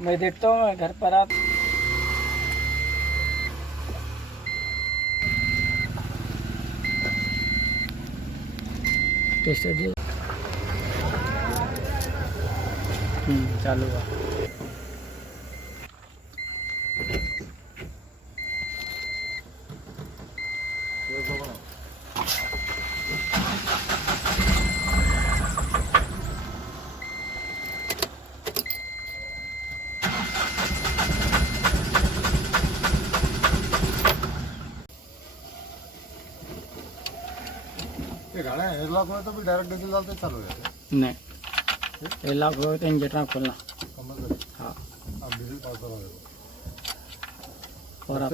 मैं देखता हूँ, मैं घर पर आ। टेस्टर दिए। चालू हुआ। ते गाड्या एअरलॉक वर तर डायरेक्ट डिझेल झालं ते चालू आहे नहीं, लॉक हो तो इंजेक्टर खोलना। समजलं हाँ, डिझेल पावसाला और आप